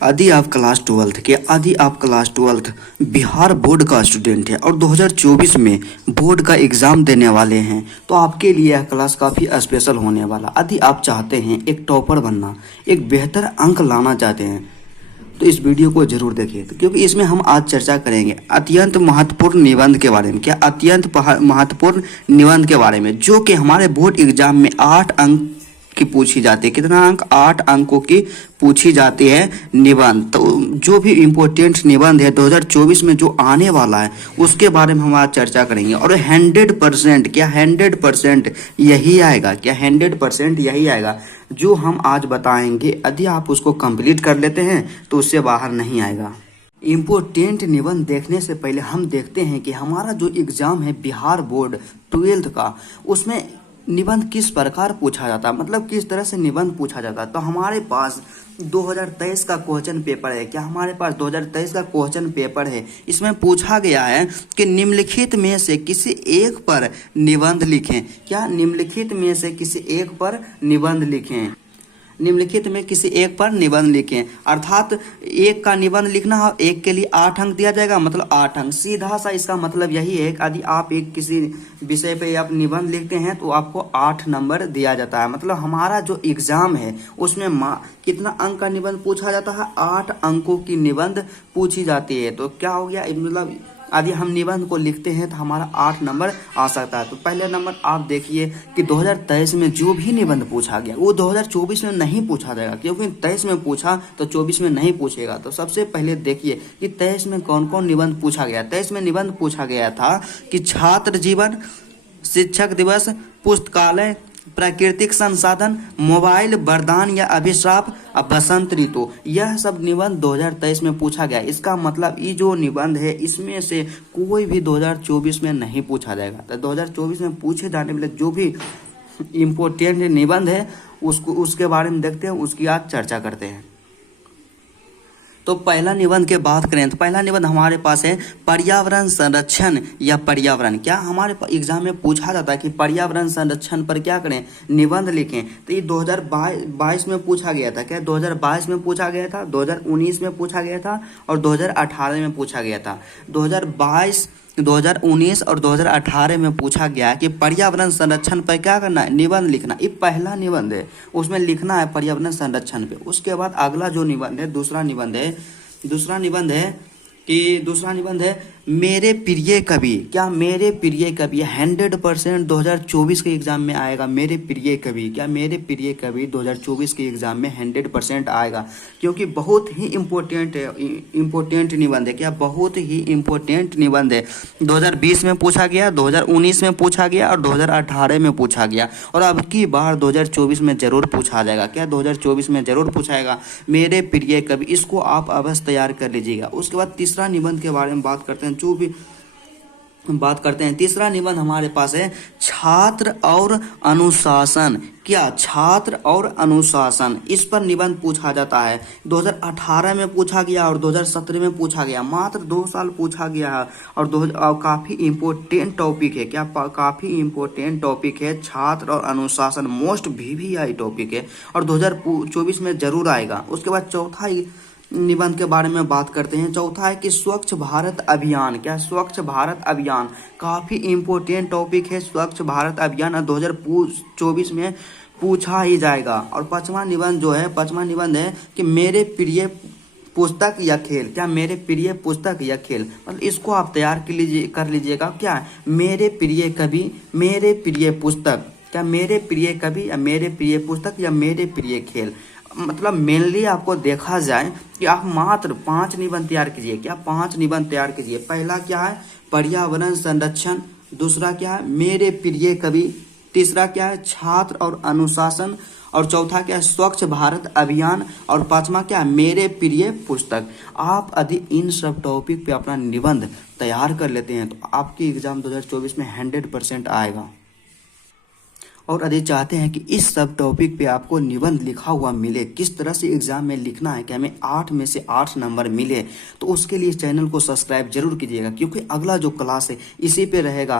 यदि आप class twelfth Bihar board का स्टूडेंट है और 2024 में बोर्ड का एग्ज़ाम देने वाले हैं तो आपके लिए यह क्लास काफ़ी स्पेशल होने वाला। यदि आप चाहते हैं एक टॉपर बनना, एक बेहतर अंक लाना चाहते हैं तो इस वीडियो को जरूर देखिए, क्योंकि इसमें हम आज चर्चा करेंगे अत्यंत महत्वपूर्ण निबंध के बारे में। क्या अत्यंत महत्वपूर्ण निबंध के बारे में, जो कि हमारे बोर्ड एग्जाम में 8 अंक की पूछी जाती है। कितना अंक? 8 अंकों की पूछी जाती है निबंध। तो जो भी इम्पोर्टेंट निबंध है 2024 में जो आने वाला है उसके बारे में हम आज चर्चा करेंगे। और 100% क्या 100% यही आएगा? क्या 100% यही आएगा जो हम आज बताएंगे? यदि आप उसको कंप्लीट कर लेते हैं तो उससे बाहर नहीं आएगा। इम्पोर्टेंट निबंध देखने से पहले हम देखते हैं कि हमारा जो एग्ज़ाम है बिहार बोर्ड 12th का, उसमें निबंध किस प्रकार पूछा जाता है, मतलब किस तरह से निबंध पूछा जाता है। तो हमारे पास 2023 का क्वेश्चन पेपर है। क्या हमारे पास 2023 का क्वेश्चन पेपर है? इसमें पूछा गया है कि निम्नलिखित में से किसी एक पर निबंध लिखें। क्या? निम्नलिखित में से किसी एक पर निबंध लिखें। निम्नलिखित में किसी एक पर निबंध लिखें, अर्थात एक का निबंध लिखना है, एक के लिए 8 अंक दिया जाएगा, मतलब 8 अंक। सीधा सा इसका मतलब यही है कि यदि आप एक किसी विषय पे आप निबंध लिखते हैं तो आपको 8 नंबर दिया जाता है। मतलब हमारा जो एग्जाम है उसमें कितना अंक का निबंध पूछा जाता है? 8 अंकों की निबंध पूछी जाती है। तो क्या हो गया, मतलब यदि हम निबंध को लिखते हैं तो हमारा 8 नंबर आ सकता है। तो पहले नंबर आप देखिए कि 2023 में जो भी निबंध पूछा गया वो 2024 में नहीं पूछा जाएगा, क्योंकि 23 में पूछा तो 24 में नहीं पूछेगा। तो सबसे पहले देखिए कि 23 में कौन कौन निबंध पूछा गया। 23 में निबंध पूछा गया था कि छात्र जीवन, शिक्षक दिवस, पुस्तकालय, प्राकृतिक संसाधन, मोबाइल, वरदान या अभिशाप, बसंत ऋतु। यह सब निबंध 2023 में पूछा गया। इसका मतलब ये जो निबंध है इसमें से कोई भी 2024 में नहीं पूछा जाएगा। तो 2024 में पूछे जाने वाले जो भी इम्पोर्टेंट निबंध है उसके बारे में देखते हैं, उसकी आज चर्चा करते हैं। तो पहला निबंध के बात करें तो पहला निबंध हमारे पास है पर्यावरण संरक्षण या पर्यावरण। क्या हमारे एग्जाम में पूछा जाता है कि पर्यावरण संरक्षण पर क्या करें? निबंध लिखें। तो ये 2022 में पूछा गया था। क्या 2022 में पूछा गया था, 2019 में पूछा गया था और 2018 में पूछा गया था। 2022, 2019 और 2018 में पूछा गया कि पर्यावरण संरक्षण पर क्या करना है? निबंध लिखना। ये पहला निबंध है, उसमें लिखना है पर्यावरण संरक्षण पे। उसके बाद अगला जो निबंध है, दूसरा निबंध है मेरे प्रिय कवि। क्या मेरे प्रिय कवि 100% 2024 के एग्जाम में आएगा? मेरे प्रिय कवि, क्या मेरे प्रिय कवि 2024 के एग्जाम में 100% आएगा, क्योंकि बहुत ही इम्पोर्टेंट निबंध है। क्या? बहुत ही इम्पोर्टेंट निबंध है। 2020 में पूछा गया, 2019 में पूछा गया और 2018 में पूछा गया, और अब की बार 2024 में जरूर पूछा जाएगा। क्या 2024 में जरूर पूछाएगा मेरे प्रिय कवि। इसको आप अवश्य तैयार कर लीजिएगा। उसके बाद तीसरा निबंध के बारे में बात करते हैं, तीसरा निबंध हमारे पास है छात्र और अनुशासन। क्या? छात्र और अनुशासन, इस पर निबंध पूछा जाता है। 2018 में पूछा गया और 2017 में पूछा गया, मात्र 2 साल पूछा गया है। और काफ़ी इम्पोर्टेंट टॉपिक है। क्या? काफ़ी इम्पोर्टेंट टॉपिक है छात्र और अनुशासन, मोस्ट VVI टॉपिक है और 2024 में जरूर आएगा। उसके बाद चौथा निबंध के बारे में बात करते हैं। चौथा है कि स्वच्छ भारत अभियान। क्या? स्वच्छ भारत अभियान काफ़ी इम्पोर्टेंट टॉपिक है। स्वच्छ भारत अभियान 2024 में पूछा ही जाएगा। और पांचवा निबंध है कि मेरे प्रिय पुस्तक या खेल। क्या? मेरे प्रिय पुस्तक या खेल, मतलब इसको आप तैयार कर लीजिएगा। क्या? मेरे प्रिय कवि, मेरे प्रिय पुस्तक। क्या? मेरे प्रिय कवि या मेरे प्रिय पुस्तक या मेरे प्रिय खेल। मतलब मेनली आपको देखा जाए कि आप मात्र 5 निबंध तैयार कीजिए। क्या? 5 निबंध तैयार कीजिए। पहला क्या है? पर्यावरण संरक्षण। दूसरा क्या है? मेरे प्रिय कवि। तीसरा क्या है? छात्र और अनुशासन। और चौथा क्या है? स्वच्छ भारत अभियान। और पांचवा क्या है? मेरे प्रिय पुस्तक। आप यदि इन सब टॉपिक पे अपना निबंध तैयार कर लेते हैं तो आपकी एग्जाम 2024 में 100% आएगा। और यदि चाहते हैं कि इस सब टॉपिक पे आपको निबंध लिखा हुआ मिले, किस तरह से एग्जाम में लिखना है कि हमें 8 में से 8 नंबर मिले, तो उसके लिए चैनल को सब्सक्राइब जरूर कीजिएगा, क्योंकि अगला जो क्लास है इसी पे रहेगा।